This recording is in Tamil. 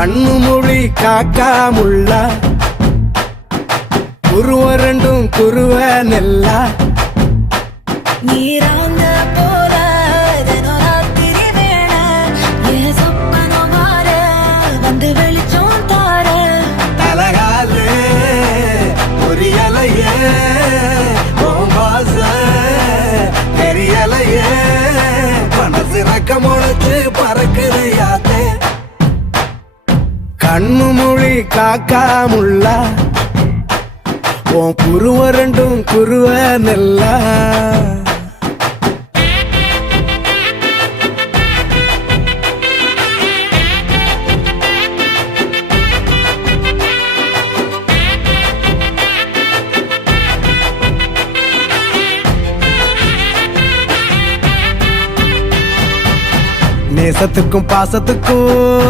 கண்ணு மொழி காக்காமுள்ள குருவரண்டும் குருவ நெல்லா நீராங்க போல தினராத்திரி வேள என் சொப்பனம் மாற வந்து வெளிச்சம் தார தலகாலே பொரியலையே ஓம்பாச தெரியலையே மனசு ரக்க முளைச்சு பறக்குதையாத்தே கண்ணு மொழி காக்காமுள்ள உன் குருவரண்டும் குருவ நெல்லா நேசத்துக்கும் பாசத்துக்கும்